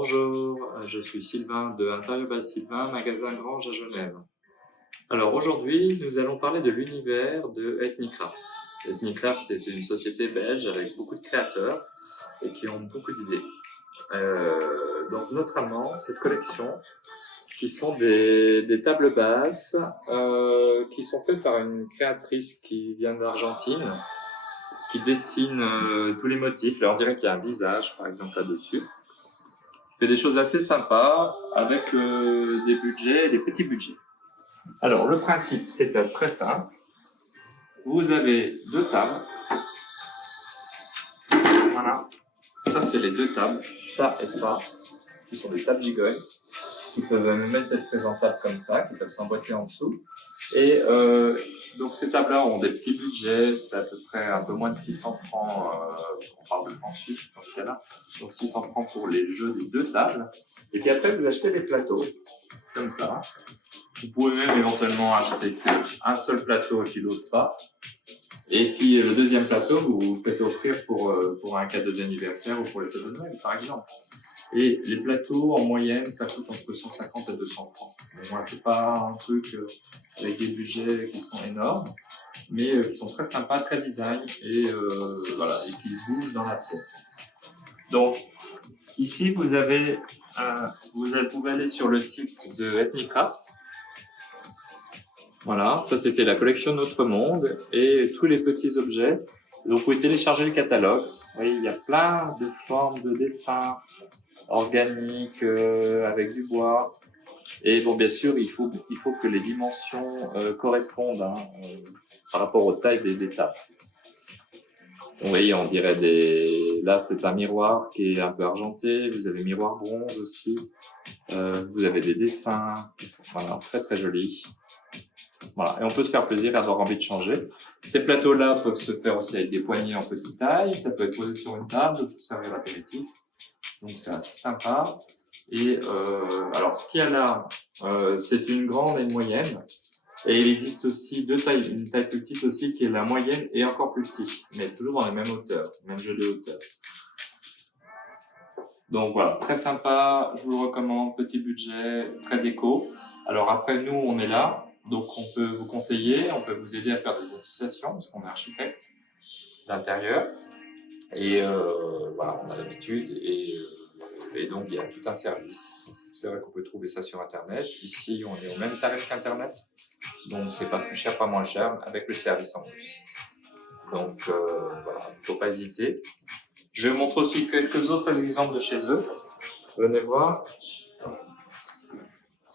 Bonjour, je suis Sylvain de Intérieur by Sylvain, magasin Grange à Genève. Alors aujourd'hui, nous allons parler de l'univers de Ethnicraft. Ethnicraft est une société belge avec beaucoup de créateurs et qui ont beaucoup d'idées. Donc notamment cette collection qui sont des tables basses qui sont faites par une créatrice qui vient d'Argentine, qui dessine tous les motifs. Là, on dirait qu'il y a un visage, par exemple, là-dessus. Fait des choses assez sympas avec des budgets, des petits budgets. Alors, le principe, c'est très simple. Vous avez deux tables. Voilà. Ça, c'est les deux tables. Ça et ça, qui sont des tables gigognes, qui peuvent même être présentables comme ça, qui peuvent s'emboîter en dessous. Et donc, ces tables-là ont des petits budgets. C'est à peu près un peu moins de 600 francs. On parle de francs suisses dans ce cas-là. Donc, 600 francs pour les jeux des deux tables. Et puis après, vous achetez des plateaux, comme ça. Vous pouvez même éventuellement acheter qu'un seul plateau et puis l'autre pas. Et puis le deuxième plateau, vous vous faites offrir pour un cadeau d'anniversaire ou pour les fêtes de Noël, par exemple. Et les plateaux, en moyenne, ça coûte entre 150 et 200 francs. Bon, moi, c'est pas un truc avec des budgets qui sont énormes, mais qui sont très sympas, très design, et voilà, et qui bougent dans la pièce. Donc, ici, vous pouvez aller sur le site de Ethnicraft. Voilà, ça c'était la collection Notre Monde et tous les petits objets. Donc, vous pouvez télécharger le catalogue. Vous voyez, il y a plein de formes de dessins organiques avec du bois. Et bon, bien sûr, il faut que les dimensions correspondent par rapport aux tailles des tables. Vous voyez, on dirait là, c'est un miroir qui est un peu argenté. Vous avez miroir bronze aussi. Vous avez des dessins. Voilà, très très jolis. Voilà, et on peut se faire plaisir et avoir envie de changer. Ces plateaux-là peuvent se faire aussi avec des poignées en petite taille. Ça peut être posé sur une table pour servir l'apéritif. Donc c'est assez sympa. Et alors ce qu'il y a là, c'est une grande et une moyenne. Et il existe aussi deux tailles, une taille plus petite aussi qui est la moyenne et encore plus petite, mais toujours dans la même hauteur, même jeu de hauteur. Donc voilà, très sympa, je vous le recommande, petit budget, très déco. Alors après, nous, on est là, donc on peut vous conseiller, on peut vous aider à faire des associations, parce qu'on est architecte d'intérieur. Et voilà, on a l'habitude, et donc il y a tout un service. C'est vrai qu'on peut trouver ça sur Internet. Ici, on est au même tarif qu'Internet, donc c'est pas plus cher, pas moins cher, avec le service en plus. Donc voilà, il ne faut pas hésiter. Je vais vous montrer aussi quelques autres exemples de chez eux. Venez voir.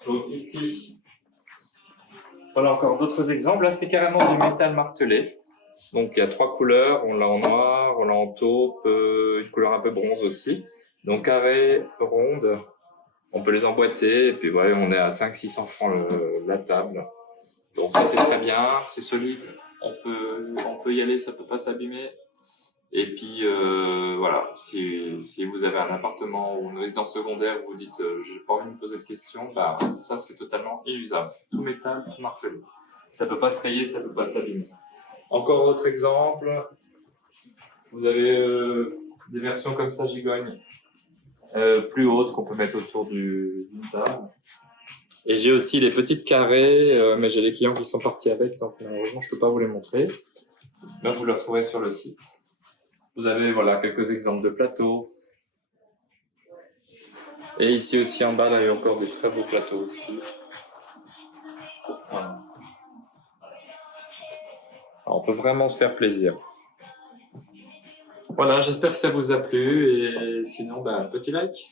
Donc ici, voilà encore d'autres exemples. Là, c'est carrément du métal martelé. Donc il y a trois couleurs. On l'a en noir, on l'a en taupe, une couleur un peu bronze aussi. Donc carré, ronde. On peut les emboîter. Et puis ouais, on est à 500-600 francs la table. Donc ça, c'est très bien. C'est solide. On peut y aller, ça peut pas s'abîmer. Et puis voilà, si vous avez un appartement ou une résidence secondaire, vous vous dites j'ai pas envie de me poser de questions, bah ça c'est totalement inusable. Tout métal, tout martelé. Ça peut pas se rayer, ça peut pas s'abîmer. Encore autre exemple, vous avez des versions comme ça gigognes, plus hautes qu'on peut mettre autour d'une table. Et j'ai aussi les petites carrés, mais j'ai des clients qui sont partis avec, donc malheureusement je peux pas vous les montrer. Mais vous les retrouverez sur le site. Vous avez voilà quelques exemples de plateaux. Et ici aussi en bas, là, il y a encore des très beaux plateaux aussi. Voilà. Alors, on peut vraiment se faire plaisir. Voilà, j'espère que ça vous a plu et sinon, petit like.